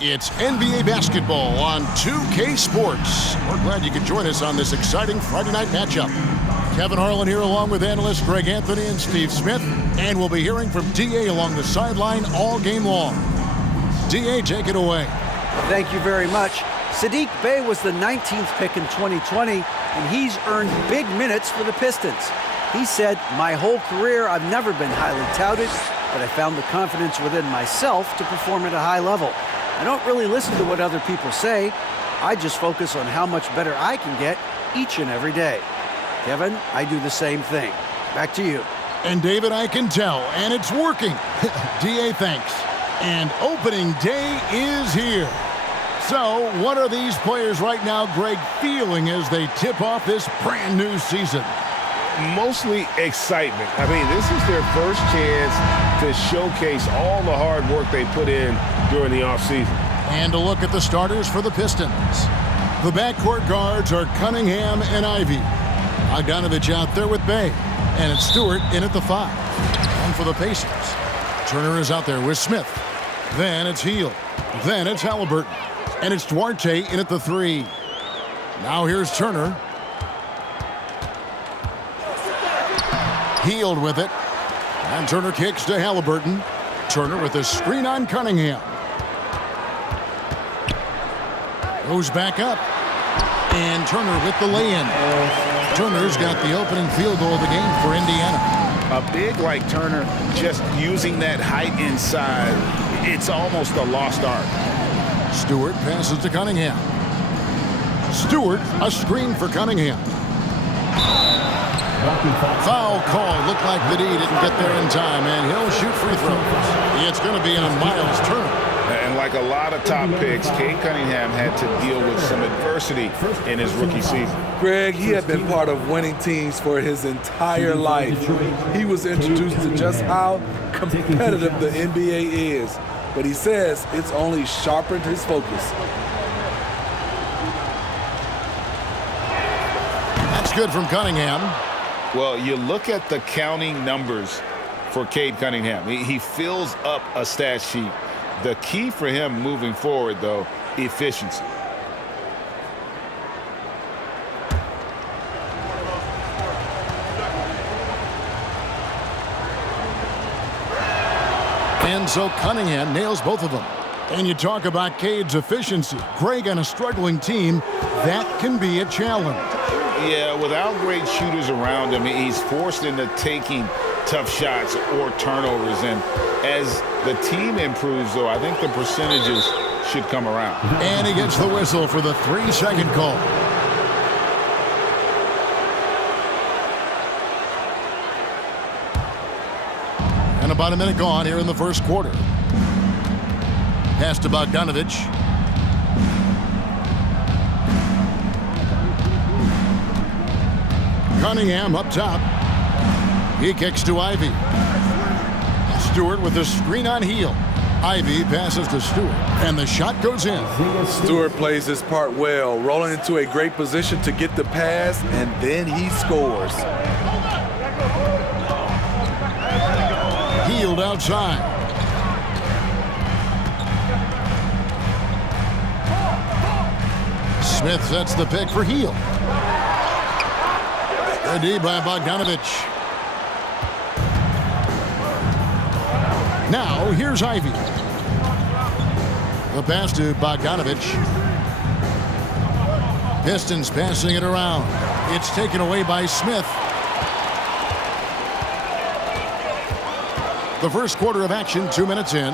It's NBA basketball on 2K Sports. We're glad you could join us on this exciting Friday night matchup. Kevin Harlan here along with analysts Greg Anthony and Steve Smith. And we'll be hearing from D.A. along the sideline all game long. D.A., take it away. Thank you very much. Saddiq Bey was the 19th pick in 2020, and he's earned big minutes for the Pistons. He said, "My whole career, I've never been highly touted, but I found the confidence within myself to perform at a high level. I don't really listen to what other people say. I just focus on how much better I can get each and every day." Kevin, I do the same thing. Back to you. And David, I can tell, and it's working. D.A., thanks. And opening day is here. So, what are these players right now, Greg, feeling as they tip off this brand new season? Mostly excitement. I mean, this is their first chance to showcase all the hard work they put in during the offseason. And a look at the starters for the Pistons. The backcourt guards are Cunningham and Ivy. Bogdanovich out there with Bey. And it's Stewart in at the 5. And for the Pacers, Turner is out there with Smith. Then it's Hield. Then it's Halliburton. And it's Duarte in at the 3. Now here's Turner. Hield with it. And Turner kicks to Halliburton. Turner with a screen on Cunningham. Goes back up. And Turner with the lay-in. Turner's got the opening field goal of the game for Indiana. A big like Turner, just using that height inside, it's almost a lost art. Stewart passes to Cunningham. Stewart, a screen for Cunningham. Foul call. Looked like the D didn't get there in time, and he'll shoot free throws. It's going to be on Miles Turner. And like a lot of top picks, Cade Cunningham had to deal with some adversity in his rookie season. Greg, he had been part of winning teams for his entire life. He was introduced to just how competitive the NBA is. But he says it's only sharpened his focus. That's good from Cunningham. Well, you look at the counting numbers for Cade Cunningham. He fills up a stat sheet. The key for him moving forward, though, efficiency. And so Cunningham nails both of them. And you talk about Cade's efficiency. Greg, on a struggling team, that can be a challenge. Yeah, without great shooters around him, he's forced into taking tough shots or turnovers. And as the team improves, though, I think the percentages should come around. And he gets the whistle for the 3-second call. And about a minute gone here in the first quarter. Pass to Bogdanovich. Cunningham up top. He kicks to Ivy. Stewart with the screen on Hield. Ivy passes to Stewart, and the shot goes in. Stewart plays his part well, rolling into a great position to get the pass, and then he scores. Hield outside. Smith sets the pick for Hield. Good D by Bogdanovich. Now, here's Ivy. The pass to Bogdanovich. Pistons passing it around. It's taken away by Smith. The first quarter of action, 2 minutes in.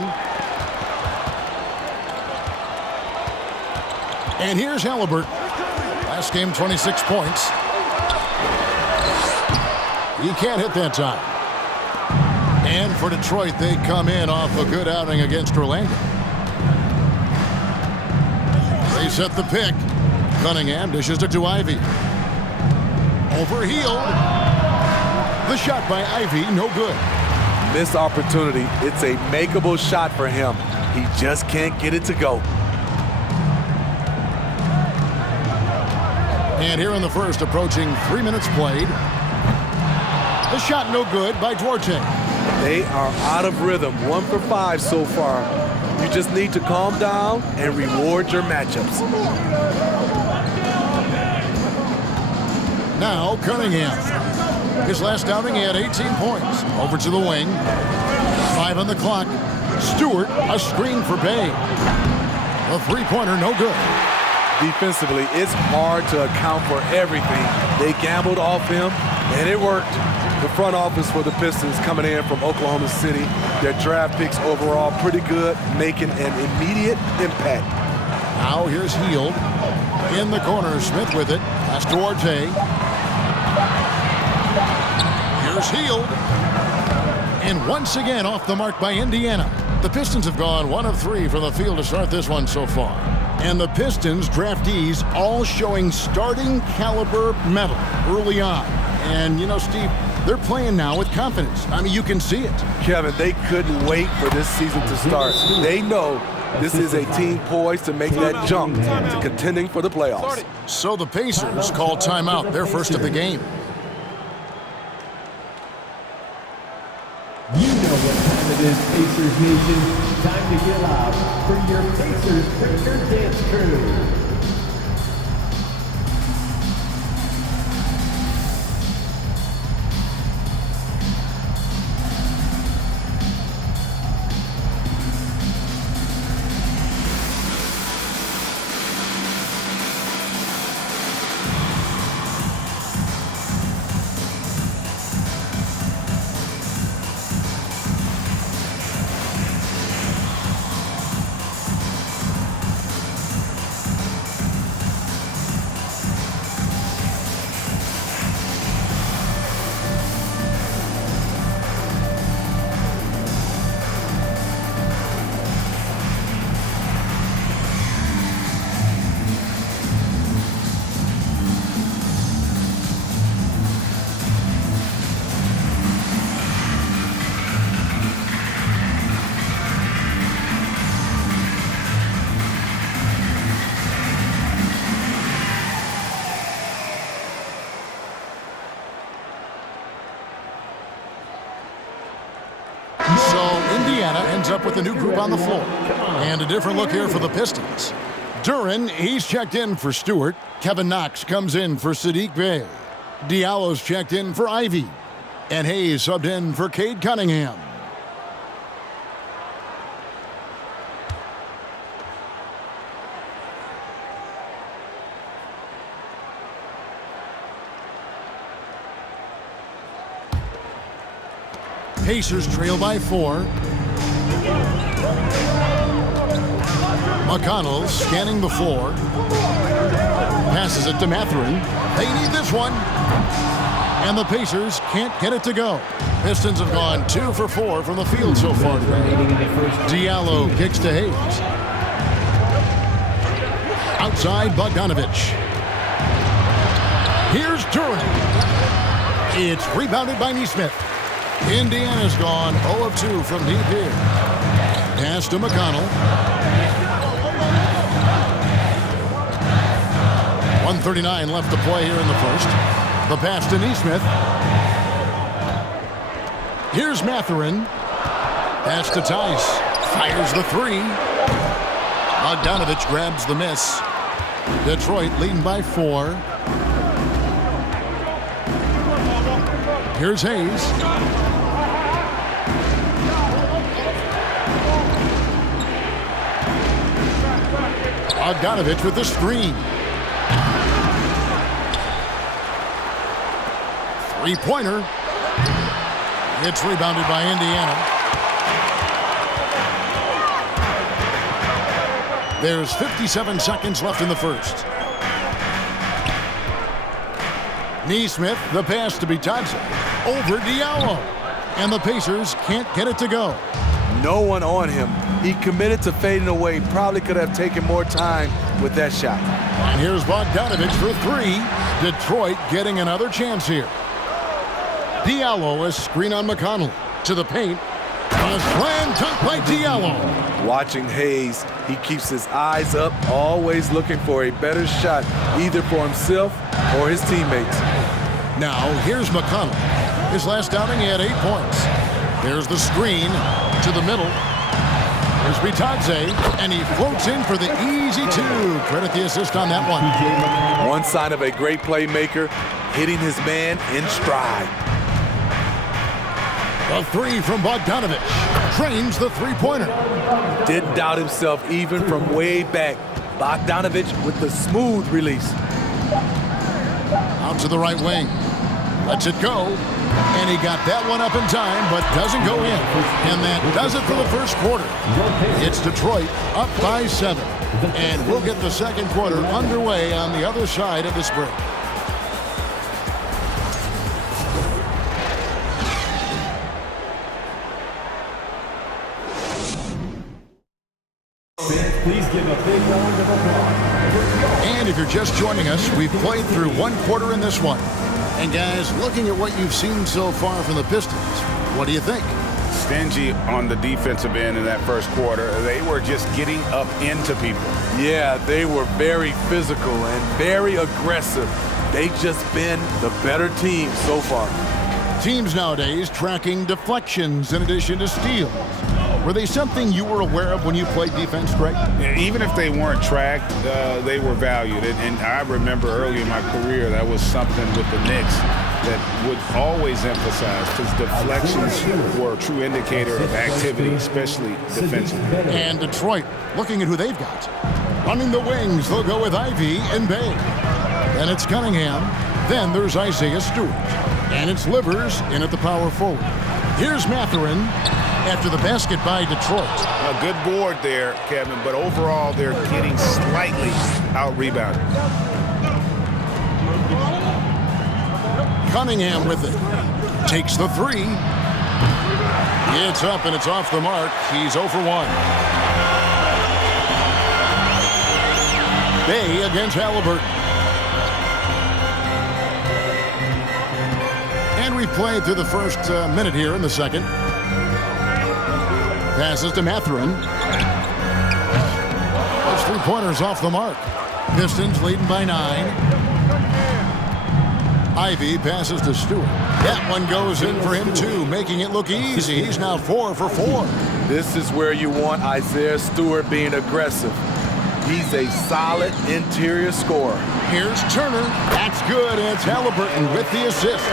And here's Halliburton. Last game, 26 points. He can't hit that time. And for Detroit, they come in off a good outing against Orlando. They set the pick. Cunningham dishes it to Ivy. Over Hield. The shot by Ivy, no good. Missed opportunity. It's a makeable shot for him. He just can't get it to go. And here in the first, approaching 3 minutes played. The shot no good by Duarte. They are out of rhythm. 1 for 5 so far. You just need to calm down and reward your matchups. Now Cunningham. His last outing, he had 18 points. Over to the wing. 5 on the clock. Stewart, a screen for Bay. A three-pointer, no good. Defensively, it's hard to account for everything. They gambled off him, and it worked. The front office for the Pistons coming in from Oklahoma City. Their draft picks overall pretty good, making an immediate impact. Now here's Hield. In the corner, Smith with it. Pass to Arte. Here's Hield. And once again off the mark by Indiana. The Pistons have gone 1 of 3 from the field to start this one so far. And the Pistons draftees all showing starting caliber metal early on. And, you know, Steve, they're playing now with confidence. I mean, you can see it. Kevin, they couldn't wait for this season to start. They know this is a team poised to make that jump to contending for the playoffs. So the Pacers call timeout, their first of the game. You know what time it is, Pacers Nation. Time to get loud for your Pacers Breaker Dance Crew. Ends up with a new group on the floor. And a different look here for the Pistons. Duren, he's checked in for Stewart. Kevin Knox comes in for Saddiq Bey. Diallo's checked in for Ivy. And Hayes subbed in for Cade Cunningham. Pacers trail by 4. McConnell scanning the floor. Passes it to Mathurin. They need this one. And the Pacers can't get it to go. Pistons have gone 2 for 4 from the field so far today. Diallo kicks to Hayes. Outside Bogdanovich. Here's Duren. It's rebounded by Nesmith. Indiana's gone 0 of 2 from deep here. Pass to McConnell. 1:39 left to play here in the first. The pass to Nesmith. Here's Mathurin. Pass to Tice. Fires the 3. Bogdanovich grabs the miss. Detroit leading by 4. Here's Hayes. Bogdanovich with the screen. 3-pointer. It's rebounded by Indiana. There's 57 seconds left in the first. Nesmith, the pass to Bitadze. Over Diallo. And the Pacers can't get it to go. No one on him. He committed to fading away. Probably could have taken more time with that shot. And here's Bogdanovich for 3. Detroit getting another chance here. Diallo, a screen on McConnell. To the paint. A slam dunk by Diallo. Watching Hayes, he keeps his eyes up, always looking for a better shot, either for himself or his teammates. Now, here's McConnell. His last outing, he had 8 points. There's the screen to the middle. Here's Bitadze, and he floats in for the easy two. Credit the assist on that one. One sign of a great playmaker, hitting his man in stride. A three from Bogdanovich. Trains the three-pointer. Didn't doubt himself even from way back. Bogdanovich with the smooth release. Out to the right wing. Lets it go. And he got that one up in time, but doesn't go in. And that does it for the first quarter. It's Detroit up by 7. And we'll get the second quarter underway on the other side of this break. Please give a big round of applause. And if you're just joining us, we've played through one quarter in this one. And guys, looking at what you've seen so far from the Pistons, what do you think? Stingy on the defensive end in that first quarter. They were just getting up into people. Yeah, they were very physical and very aggressive. They've just been the better team so far. Teams nowadays tracking deflections in addition to steals. Were they something you were aware of when you played defense, Greg? Even if they weren't tracked, they were valued. And I remember early in my career, that was something with the Knicks that would always emphasize, because deflections were a true indicator of activity, especially defensively. And Detroit, looking at who they've got. Running the wings, they'll go with Ivy and Bay. Then it's Cunningham. Then there's Isaiah Stewart. And it's Livers in at the power forward. Here's Mathurin after the basket by Detroit. A good board there, Kevin, but overall they're getting slightly out-rebounded. Cunningham with it. Takes the three. It's up and it's off the mark. He's 0 for 1. Bay against Halliburton. And we've played through the first minute here in the second. Passes to Mathurin. Those three-pointers off the mark. Pistons leading by 9. Ivy passes to Stewart. That one goes in for him too, making it look easy. He's now 4 for 4. This is where you want Isaiah Stewart being aggressive. He's a solid interior scorer. Here's Turner. That's good. And it's Halliburton with the assist.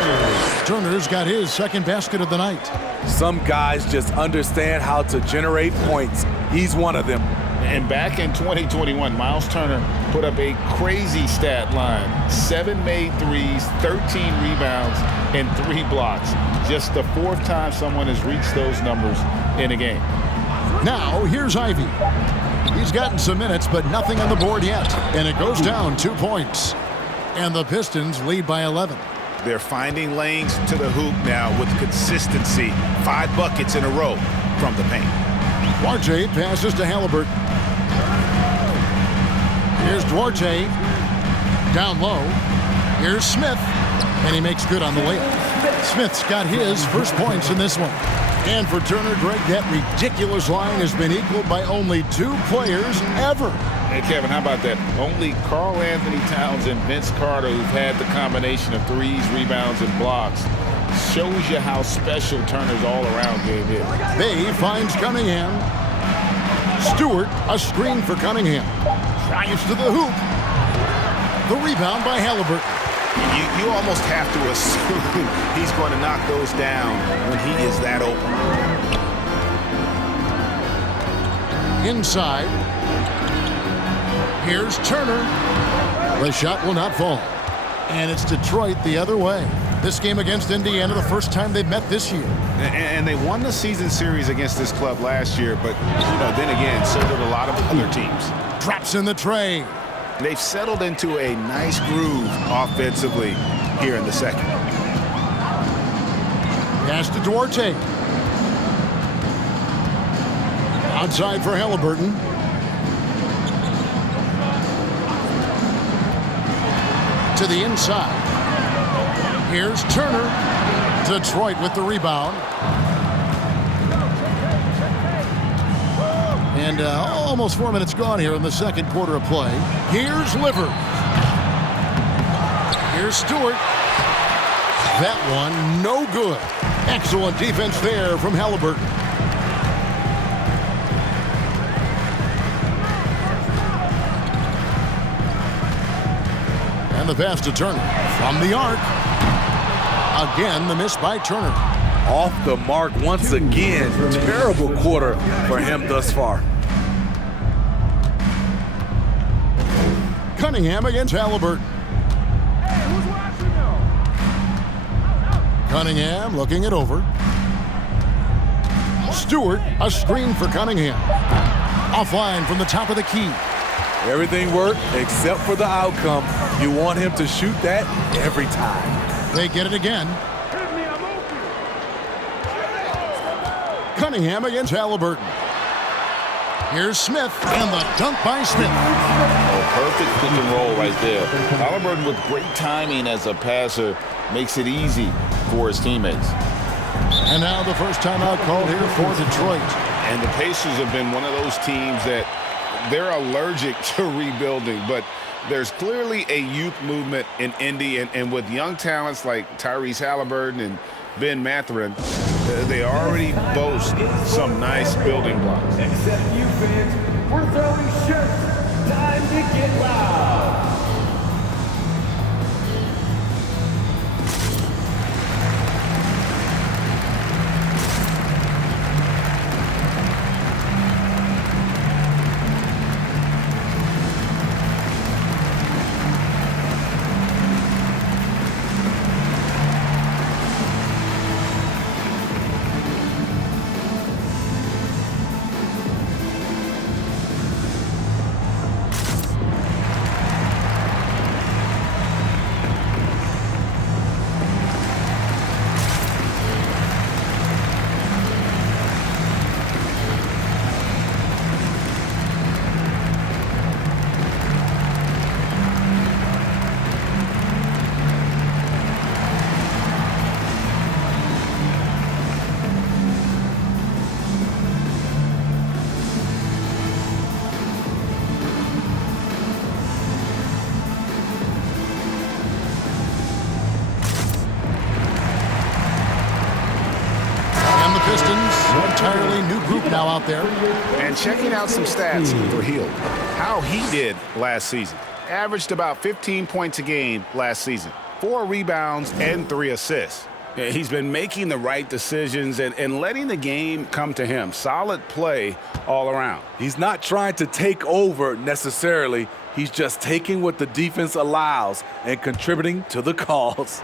Turner's got his second basket of the night. Some guys just understand how to generate points. He's one of them. And back in 2021, Miles Turner put up a crazy stat line. 7 made threes, 13 rebounds, and 3 blocks. Just the 4th time someone has reached those numbers in a game. Now, here's Ivy. He's gotten some minutes, but nothing on the board yet. And it goes down 2 points. And the Pistons lead by 11. They're finding lanes to the hoop now with consistency. 5 buckets in a row from the paint. Duarte passes to Halliburton. Here's Duarte. Down low. Here's Smith. And he makes good on the layup. Smith's got his first points in this one. And for Turner, Greg, that ridiculous line has been equaled by only 2 players ever. Hey, Kevin, how about that? Only Karl Anthony Towns and Vince Carter, who've had the combination of threes, rebounds, and blocks. Shows you how special Turner's all-around game is. Bay finds Cunningham. Stewart, a screen for Cunningham. Drives to the hoop. The rebound by Halliburton. You almost have to assume he's going to knock those down when he is that open. Inside. Here's Turner. The shot will not fall. And it's Detroit the other way. This game against Indiana, the first time they've met this year. And they won the season series against this club last year, but then again, so did a lot of other teams. Drops in the tray. They've settled into a nice groove offensively here in the second. Pass to Duarte. Outside for Halliburton. To the inside. Here's Turner. Detroit with the rebound. And almost 4 minutes gone here in the second quarter of play. Here's Livers. Here's Stewart. That one, no good. Excellent defense there from Halliburton. And the pass to Turner from the arc. Again, the miss by Turner. Off the mark once again. Terrible quarter for him thus far. Cunningham against Halliburton. Cunningham looking it over. Stewart, a screen for Cunningham. Offline from the top of the key. Everything worked except for the outcome. You want him to shoot that every time. They get it again. Cunningham against Halliburton. Here's Smith, and the dunk by Smith. Oh, perfect pick and roll right there. Halliburton with great timing as a passer makes it easy for his teammates. And now the first timeout called here for Detroit. And the Pacers have been one of those teams that they're allergic to rebuilding, but there's clearly a youth movement in Indy, and with young talents like Tyrese Halliburton and Ben Mathurin, they already boast some nice building blocks. Except you fans, we're throwing shirts. Time to get loud. Pistons, an entirely new group now out there. And checking out some stats for Hield. How he did last season. Averaged about 15 points a game last season. 4 rebounds and 3 assists. Yeah, he's been making the right decisions and letting the game come to him. Solid play all around. He's not trying to take over necessarily. He's just taking what the defense allows and contributing to the cause.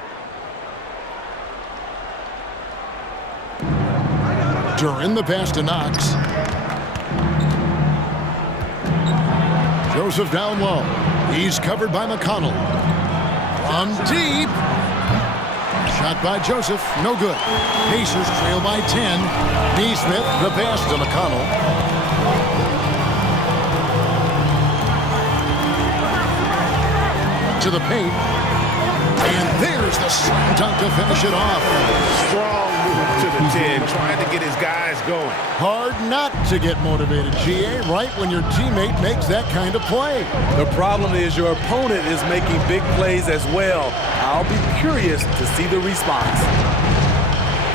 During the pass to Knox. Joseph down low. He's covered by McConnell. From deep. Shot by Joseph. No good. Pacers trail by 10. Neesmith, the pass to McConnell. To the paint. And there's the slam dunk to finish it off. Strong move to the 10, trying to get his guys going. Hard not to get motivated, GA, right when your teammate makes that kind of play. The problem is your opponent is making big plays as well. I'll be curious to see the response.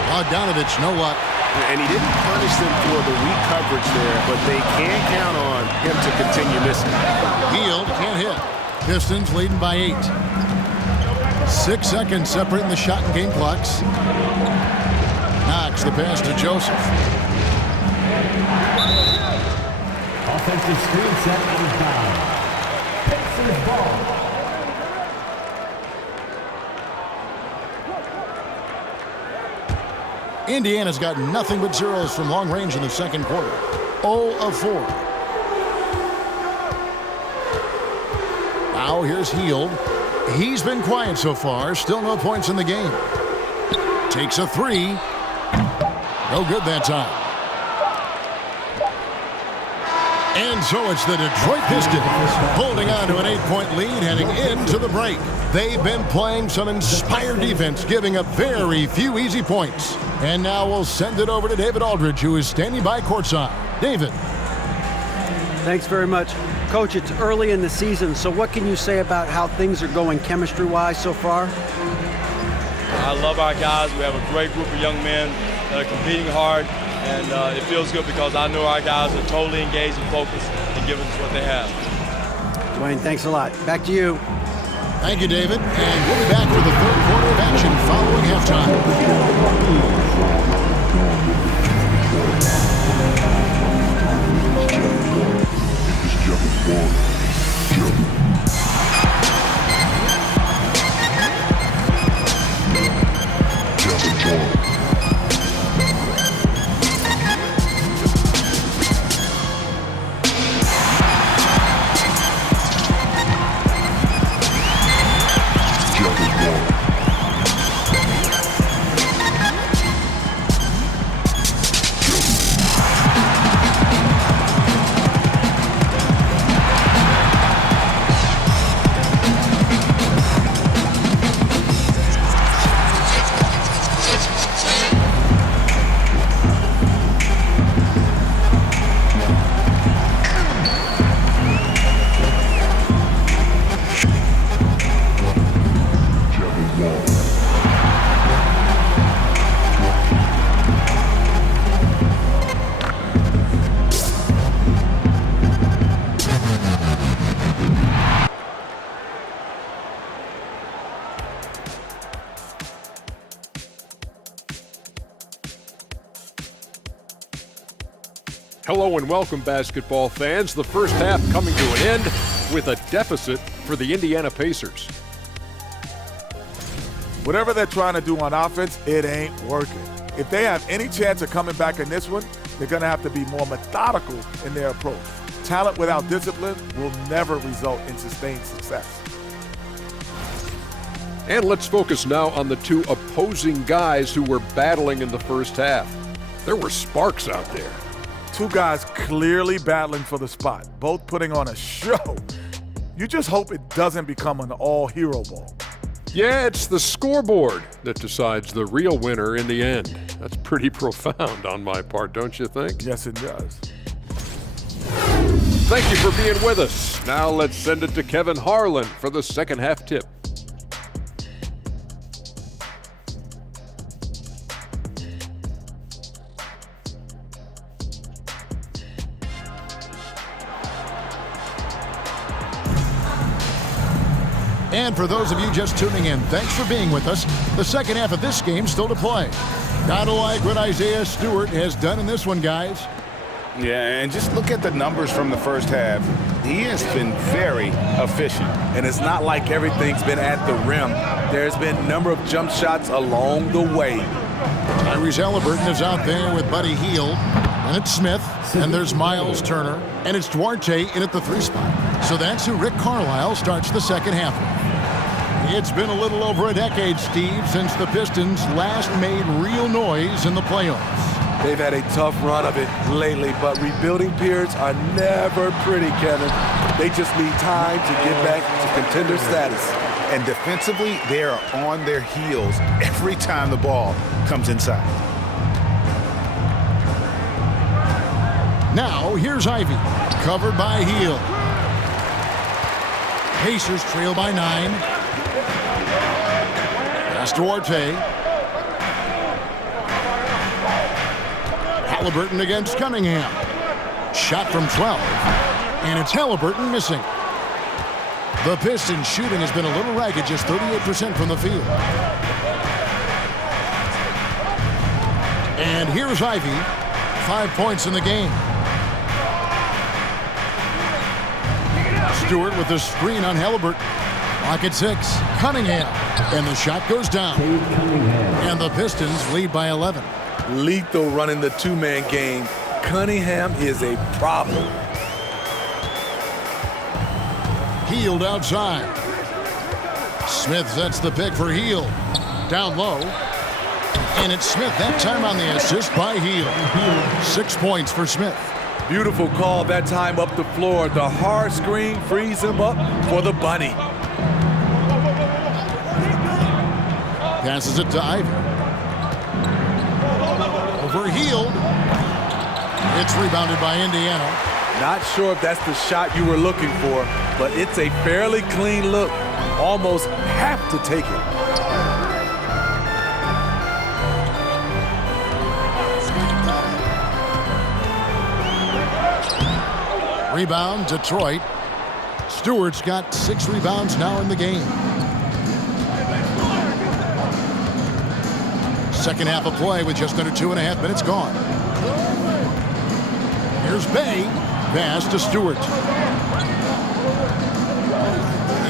Bogdanovich, no luck. And he didn't punish them for the weak coverage there, but they can count on him to continue missing. Hield can't hit. Pistons leading by 8. 6 seconds separating the shot and game clocks. Knox, the pass to Joseph. Offensive screen set out of bounds. Pacers ball. Indiana's got nothing but zeros from long range in the second quarter. 0 of 4. Now here's Hield. He's been quiet so far. Still no points in the game. Takes a 3. No good that time. And so it's the Detroit Pistons holding on to an 8-point lead heading into the break. They've been playing some inspired defense, giving up very few easy points. And now we'll send it over to David Aldridge, who is standing by courtside. David. Thanks very much. Coach, it's early in the season, so what can you say about how things are going chemistry-wise so far? I love our guys. We have a great group of young men that are competing hard, and it feels good because I know our guys are totally engaged and focused and giving us what they have. Dwayne, thanks a lot. Back to you. Thank you, David. And we'll be back for the third quarter of action following Hello and welcome, basketball fans. The first half coming to an end with a deficit for the Indiana Pacers. Whatever they're trying to do on offense, it ain't working. If they have any chance of coming back in this one, they're going to have to be more methodical in their approach. Talent without discipline will never result in sustained success. And let's focus now on the two opposing guys who were battling in the first half. There were sparks out there. Two guys clearly battling for the spot, both putting on a show. You just hope it doesn't become an all-hero ball. Yeah, it's the scoreboard that decides the real winner in the end. That's pretty profound on my part, don't you think? Yes, it does. Thank you for being with us. Now let's send it to Kevin Harlan for the second half tip. And for those of you just tuning in, thanks for being with us. The second half of this game still to play. Gotta like what Isaiah Stewart has done in this one, guys. Yeah, and just look at the numbers from the first half. He has been very efficient. And it's not like everything's been at the rim. There's been a number of jump shots along the way. Tyrese Halliburton is out there with Buddy Hield. And it's Smith, and there's Miles Turner, and it's Duarte in at the 3 spot. So that's who Rick Carlisle starts the second half with. It's been a little over a decade, Steve, since the Pistons last made real noise in the playoffs. They've had a tough run of it lately, but rebuilding periods are never pretty, Kevin. They just need time to get back to contender status. And defensively, they are on their heels every time the ball comes inside. Now, here's Ivy, covered by Hield. Pacers trail by 9. Pass Duarte. Halliburton against Cunningham. Shot from 12. And it's Halliburton missing. The Pistons shooting has been a little ragged, just 38% from the field. And here's Ivy, 5 points in the game. Stewart with the screen on Halliburton. Clock at 6. Cunningham. And the shot goes down. And the Pistons lead by 11. Lethal running the two-man game. Cunningham is a problem. Hield outside. Smith sets the pick for Hield. Down low. And it's Smith that time on the assist by Hield. 6 points for Smith. Beautiful call that time up the floor. The hard screen frees him up for the bunny. Passes it to Ivy. Over Hield. It's rebounded by Indiana. Not sure if that's the shot you were looking for, but it's a fairly clean look. Almost have to take it. Rebound, Detroit. Stewart's got 6 rebounds now in the game. Second half of play with just under 2.5 minutes gone. Here's Bay. Pass to Stewart.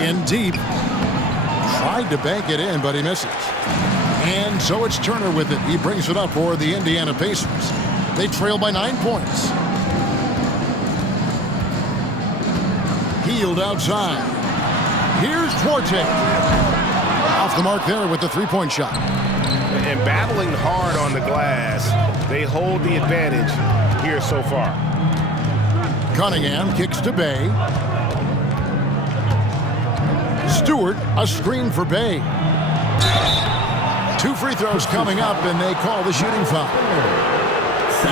In deep. Tried to bank it in, but he misses. And so it's Turner with it. He brings it up for the Indiana Pacers. They trail by 9 points. Healed outside. Here's Duarte. Off the mark there with the three-point shot. And battling hard on the glass, they hold the advantage here so far. Cunningham kicks to Bay. Stewart, a screen for Bay. 2 free throws coming up, and they call the shooting foul.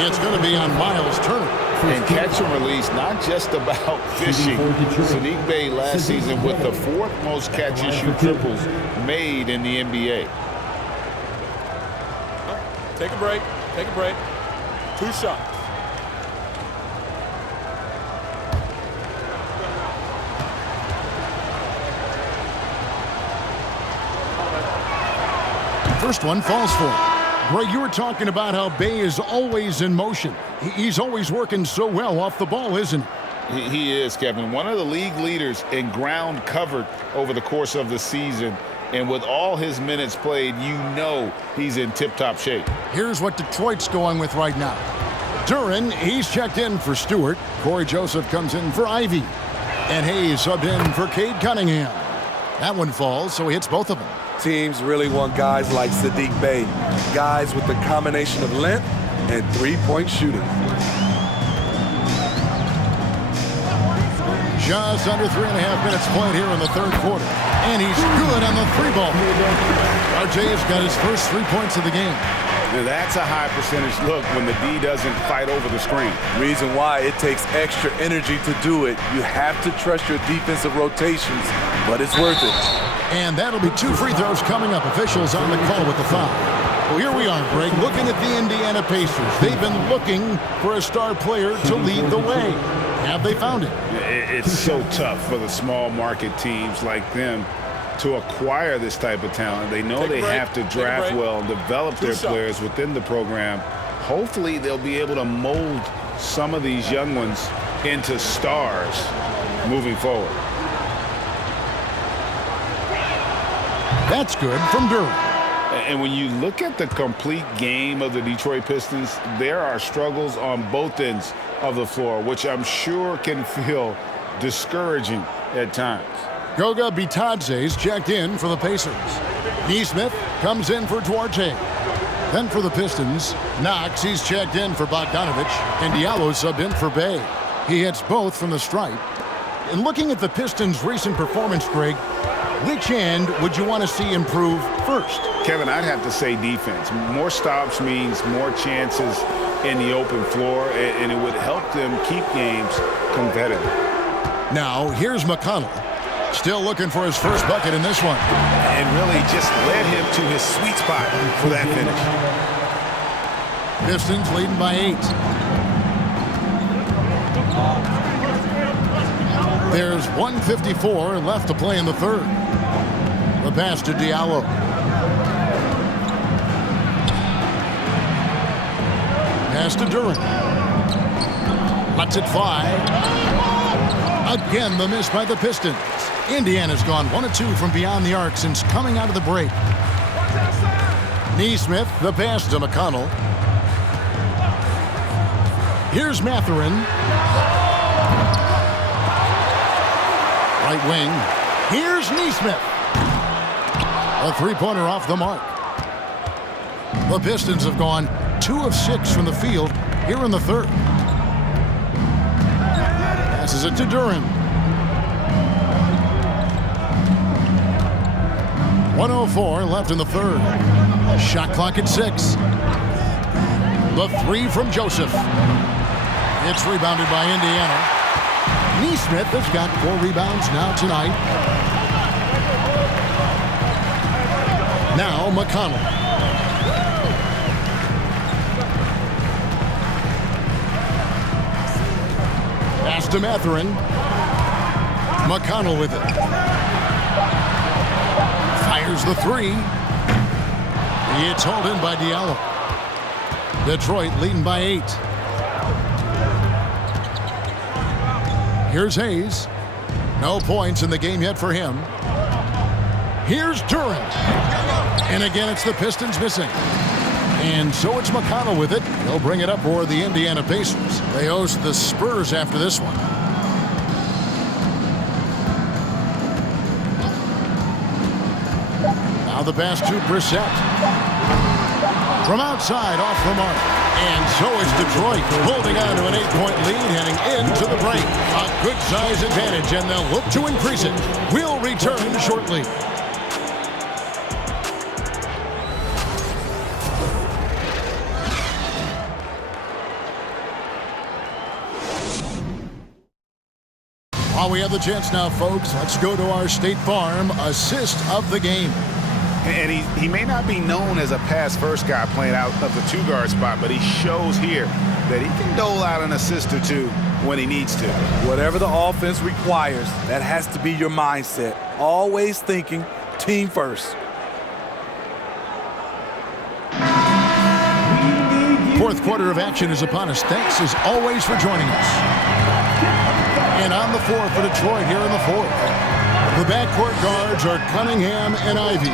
It's going to be on Miles Turner. And catch and release, not just about fishing. Saddiq Bey last season with the 4th most catch and shoot triples made in the NBA. Take a break. Take a break. 2 shots. First one falls for him. Greg, you were talking about how Bay is always in motion. He's always working so well off the ball, isn't he? He is, Kevin. One of the league leaders in ground covered over the course of the season. And with all his minutes played, you know he's in tip-top shape. Here's what Detroit's going with right now. Duren, he's checked in for Stewart. Corey Joseph comes in for Ivy. And Hayes subbed in for Cade Cunningham. That one falls, so he hits both of them. Teams really want guys like Saddiq Bey, guys with the combination of length and three-point shooting. Just under 3.5 minutes played here in the third quarter. And he's good on the 3-ball. RJ's got his first 3 points of the game. Now that's a high percentage look when the D doesn't fight over the screen. Reason why it takes extra energy to do it. You have to trust your defensive rotations, but it's worth it. And that'll be 2 free throws coming up. Officials on the call with the foul. Well, here we are, Greg, looking at the Indiana Pacers. They've been looking for a star player to lead the way. Have they found it? It's so tough for the small market teams like them to acquire this type of talent. They know they have to draft well and develop their players within the program. Hopefully they'll be able to mold some of these young ones into stars moving forward. That's good from Duren. And when you look at the complete game of the Detroit Pistons, there are struggles on both ends of the floor, which I'm sure can feel discouraging at times. Goga Bitadze's checked in for the Pacers. Neesmith comes in for Duarte. Then for the Pistons, Knox, he's checked in for Bogdanovich, and Diallo subbed in for Bay. He hits both from the stripe. And looking at the Pistons' recent performance, Greg, which end would you want to see improve first? Kevin, I'd have to say defense. More stops means more chances in the open floor, and it would help them keep games competitive. Now, here's McConnell. Still looking for his first bucket in this one. And really just led him to his sweet spot for that finish. Pistons leading by 8. There's 1:54 left to play in the third. The pass to Diallo. Pass to Duren. Lets it fly. Again, the miss by the Pistons. Indiana's gone 1 of 2 from beyond the arc since coming out of the break. Neesmith, the pass to McConnell. Here's Mathurin. Right wing. Here's Neesmith. A three-pointer off the mark. The Pistons have gone 2 of 6 from the field here in the third. Passes it to Duren. 1:04 left in the third. Shot clock at 6. The 3 from Joseph. It's rebounded by Indiana. Neesmith has got 4 rebounds now tonight. Now McConnell. Pass to Mathurin. McConnell with it. Fires the 3. It's hauled in by Diallo. Detroit leading by 8. Here's Hayes. No points in the game yet for him. Here's Duran. And again, it's the Pistons missing. And so it's McConnell with it. He'll bring it up for the Indiana Pacers. They host the Spurs after this one. Now the pass to Brissett. From outside, off the mark. And so is Detroit holding on to an 8-point lead heading into the break. A good size advantage, and they'll look to increase it. We'll return shortly. While we have the chance now, folks, let's go to our State Farm assist of the game. And he may not be known as a pass-first guy playing out of the two-guard spot, but he shows here that he can dole out an assist or two when he needs to. Whatever the offense requires, that has to be your mindset. Always thinking team first. Fourth quarter of action is upon us. Thanks, as always, for joining us. And on the floor for Detroit here in the fourth. The backcourt guards are Cunningham and Ivy.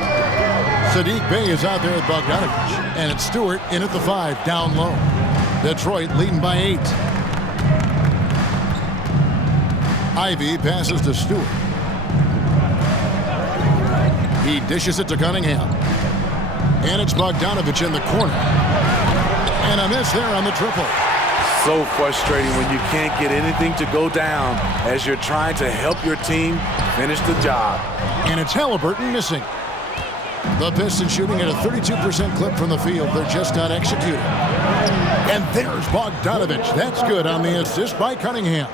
Saddiq Bey is out there with Bogdanovich. And it's Stewart in at the 5, down low. Detroit leading by 8. Ivy passes to Stewart. He dishes it to Cunningham. And it's Bogdanovich in the corner. And a miss there on the triple. So frustrating when you can't get anything to go down as you're trying to help your team finish the job. And it's Halliburton missing. The Pistons shooting at a 32% clip from the field. They're just not executing. And there's Bogdanovich. That's good on the assist by Cunningham.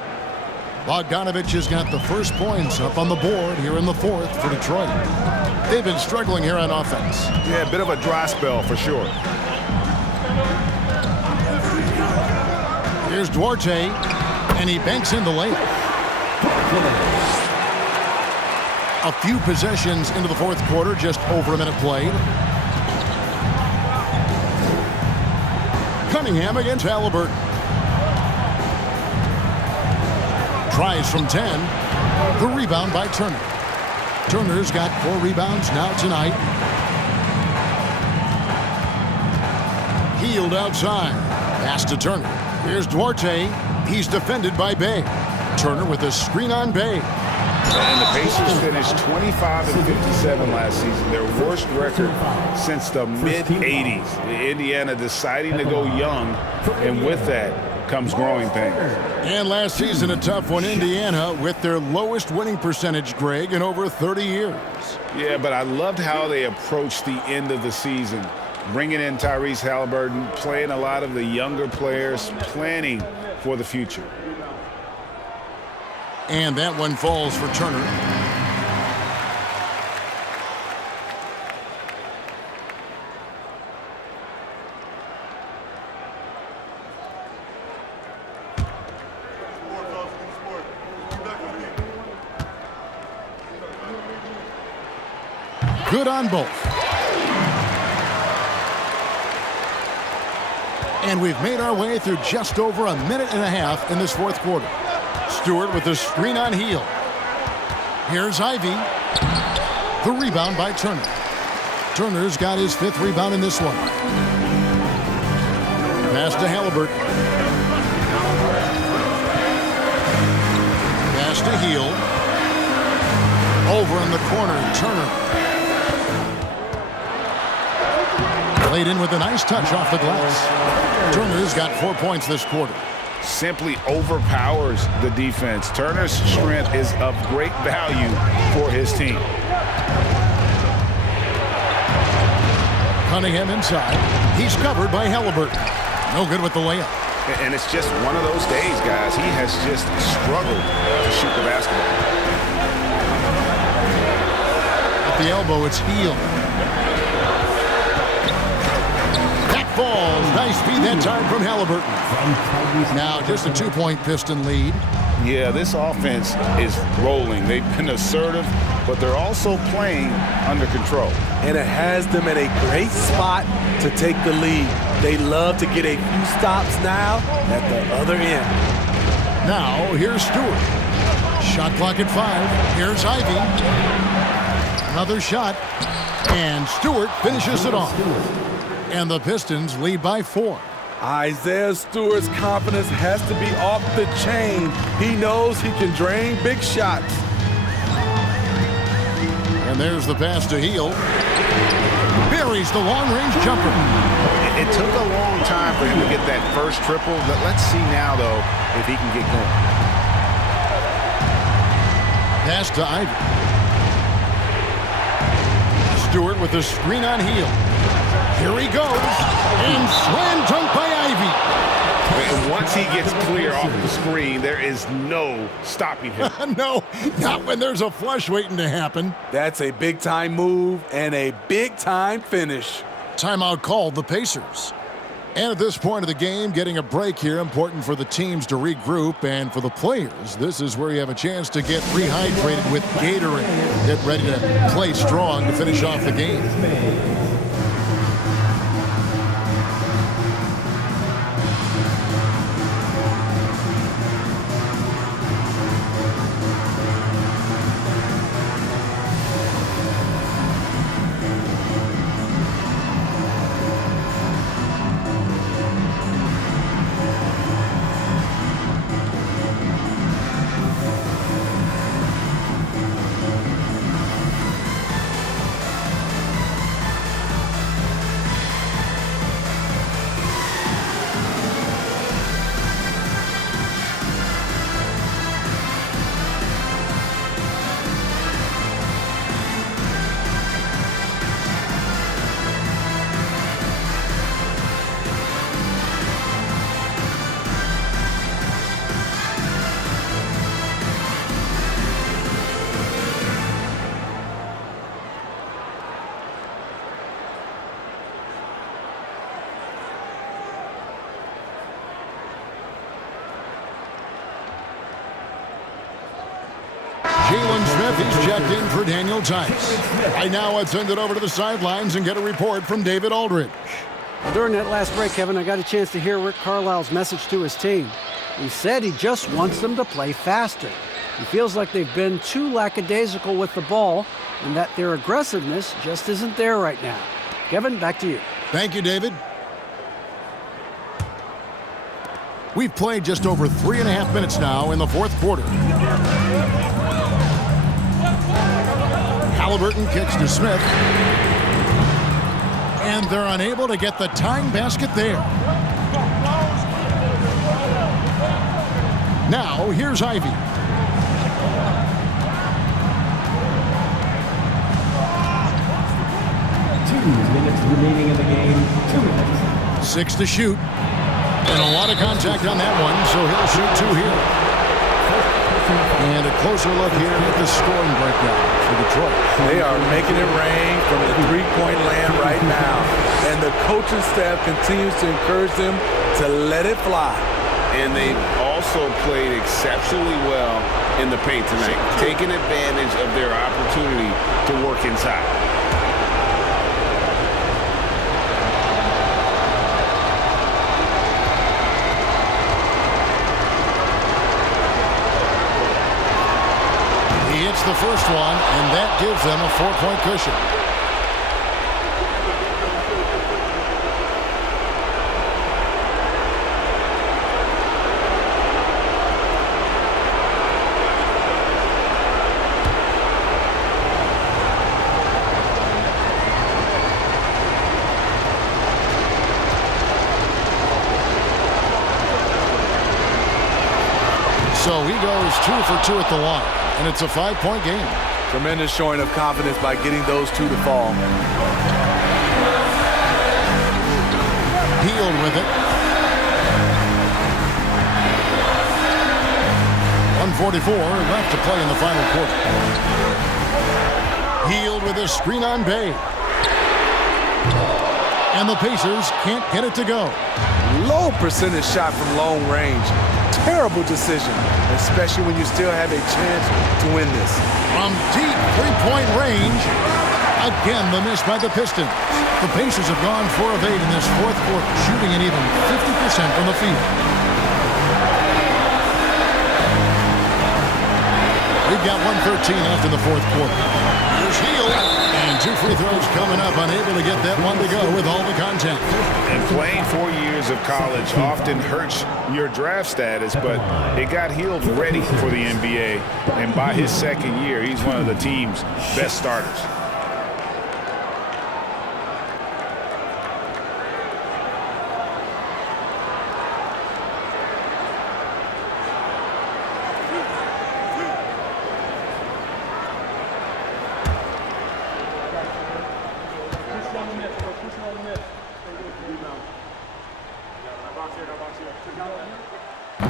Bogdanovich has got the first points up on the board here in the fourth for Detroit. They've been struggling here on offense. Yeah, a bit of a dry spell for sure. Here's Duarte, and he banks in the layup. A few possessions into the fourth quarter, just over a minute played. Cunningham against Halliburton. Tries from 10. The rebound by Turner. Turner's got 4 rebounds now tonight. Healed outside. Pass to Turner. Here's Duarte. He's defended by Bey. Turner with a screen on Bey. And the Pacers finished 25-57 last season, their worst record since the mid-'80s. Indiana deciding to go young, and with that comes growing pains. And last season, a tough one. Indiana with their lowest winning percentage, Greg, in over 30 years. Yeah, but I loved how they approached the end of the season. Bringing in Tyrese Halliburton, playing a lot of the younger players, planning for the future. And that one falls for Turner. Good on both. And we've made our way through just over a minute and a half in this fourth quarter. Stewart with the screen on Heel. Here's Ivy. The rebound by Turner. Turner's got his 5th rebound in this one. Pass to Halliburton. Pass to Heel. Over in the corner, Turner. Laid in with a nice touch off the glass. Turner's got 4 points this quarter. Simply overpowers the defense. Turner's strength is of great value for his team. Cunningham inside. He's covered by Halliburton. No good with the layup. And it's just one of those days, guys. He has just struggled to shoot the basketball. At the elbow, it's Heel. Falls. Nice feed that time from Halliburton. Now just a 2-point Piston lead. Yeah, this offense is rolling. They've been assertive, but they're also playing under control. And it has them in a great spot to take the lead. They love to get a few stops now at the other end. Now, here's Stewart. Shot clock at 5. Here's Ivy. Another shot. And Stewart finishes it off. And the Pistons lead by 4. Isaiah Stewart's confidence has to be off the chain. He knows he can drain big shots. And there's the pass to Hield. Buries the long-range jumper. It took a long time for him to get that first triple. Let's see now, though, if he can get going. Pass to Ivy. Stewart with a screen on Hield. Here he goes. And slam dunk by Ivy. And once he gets clear off the screen, there is no stopping him. No, not when there's a flush waiting to happen. That's a big-time move and a big-time finish. Timeout called the Pacers. And at this point of the game, getting a break here, important for the teams to regroup. And for the players, this is where you have a chance to get rehydrated with Gatorade. Get ready to play strong to finish off the game. Jalen Smith, he's checked in for Daniel Tice. I now send it over to the sidelines and get a report from David Aldridge. During that last break, Kevin, I got a chance to hear Rick Carlisle's message to his team. He said he just wants them to play faster. He feels like they've been too lackadaisical with the ball and that their aggressiveness just isn't there right now. Kevin, back to you. Thank you, David. We've played just over 3.5 minutes now in the fourth quarter. Halliburton kicks to Smith. And they're unable to get the tying basket there. Now, here's Ivy. Remaining in the game, 2 minutes. 6 to shoot. And a lot of contact on that one, so he'll shoot 2 here. And a closer look here at the scoring breakdown for Detroit. They are making it rain from the three-point land right now. And the coaching staff continues to encourage them to let it fly. And they've also played exceptionally well in the paint tonight, taking advantage of their opportunity to work inside. The first one, and that gives them a 4-point cushion. So he goes 2 for 2 at the line. And it's a 5-point game. Tremendous showing of confidence by getting those 2 to fall. Hield with it. 1:44 left to play in the final quarter. Hield with a screen on Bay. And the Pacers can't get it to go. Low percentage shot from long range. terrible decision, especially when you still have a chance to win this. From deep three-point range, again the miss by the Pistons. The Pacers have gone 4 of 8 in this fourth quarter, shooting an even 50% from the field. We've got 1:13 left in the fourth quarter. Here's Hield, and 2 free throws coming up, unable to get that one to go with all the contact. And playing 4 years of college often hurts your draft status, but it got Hield ready for the NBA, and by his second year, he's one of the team's best starters.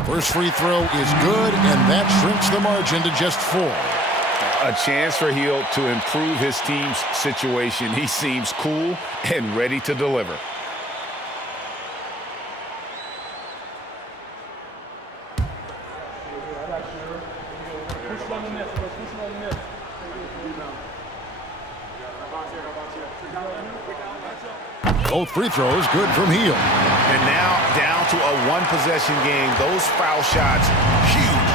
First free throw is good, and that shrinks the margin to just 4. A chance for Hield to improve his team's situation. He seems cool and ready to deliver. Both free throws good from Hield. And now down to a one-possession game. Those foul shots, huge.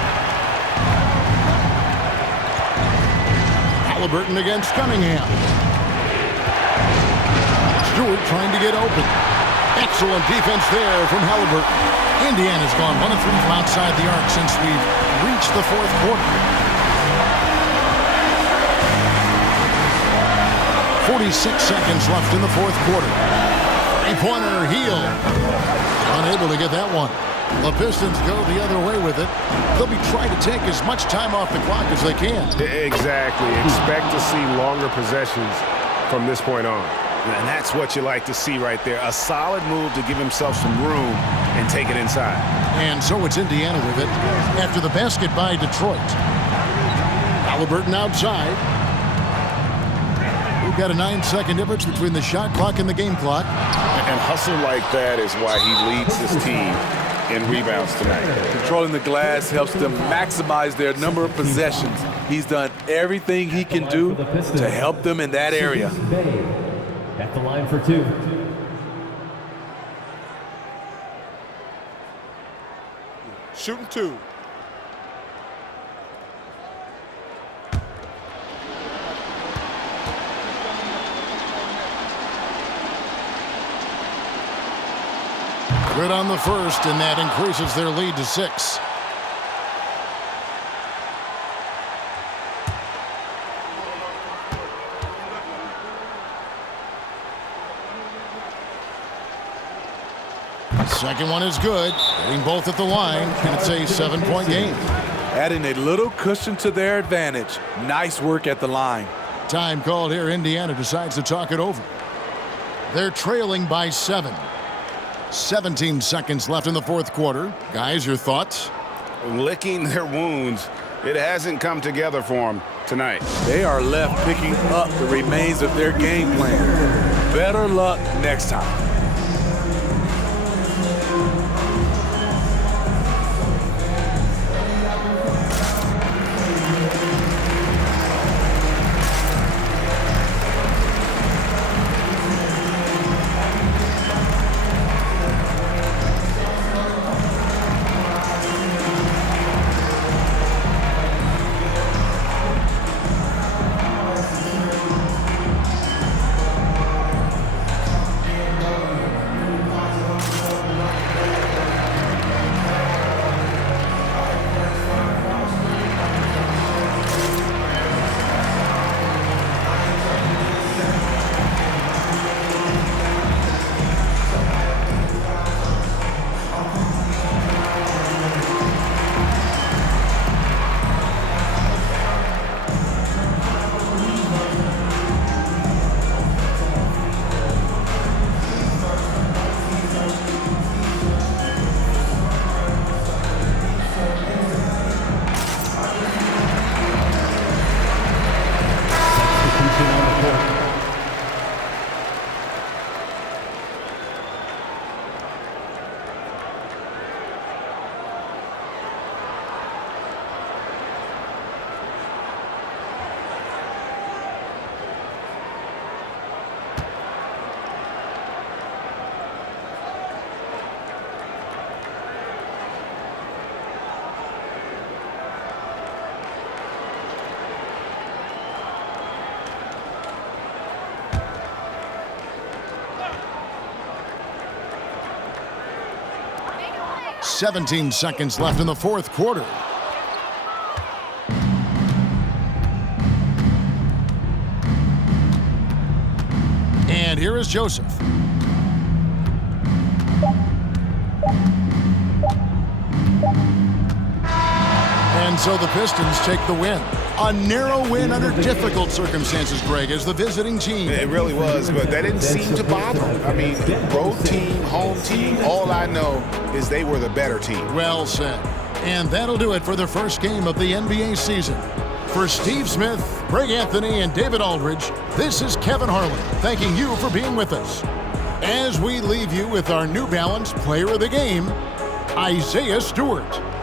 Halliburton against Cunningham. Stewart trying to get open. Excellent defense there from Halliburton. Indiana's gone 1 of 3 from outside the arc since we've reached the fourth quarter. 46 seconds left in the fourth quarter. Three-pointer, Hield. Unable to get that one. The Pistons go the other way with it. They'll be trying to take as much time off the clock as they can. Exactly. Expect to see longer possessions from this point on. And that's what you like to see right there. A solid move to give himself some room and take it inside. And so it's Indiana with it after the basket by Detroit. Halliburton outside. We've got a 9-second difference between the shot clock and the game clock. And hustle like that is why he leads his team in rebounds tonight. Controlling the glass helps them maximize their number of possessions. He's done everything he can do to help them in that area. At the line for 2. Shooting 2. Good on the first, and that increases their lead to 6. Second one is good. Getting both at the line, and it's a 7-point game. Adding a little cushion to their advantage. Nice work at the line. Time called here. Indiana decides to talk it over. They're trailing by 7. 17 seconds left in the fourth quarter. Guys, your thoughts? Licking their wounds. It hasn't come together for them tonight. They are left picking up the remains of their game plan. Better luck next time. 17 seconds left in the fourth quarter. And here is Joseph. And so the Pistons take the win. A narrow win under difficult circumstances, Greg, as the visiting team. It really was, but that didn't seem to bother them. I mean, road team, home team, all I know is they were the better team. Well said. And that'll do it for the first game of the NBA season. For Steve Smith, Greg Anthony, and David Aldridge, this is Kevin Harlan thanking you for being with us. As we leave you with our New Balance Player of the Game, Isaiah Stewart.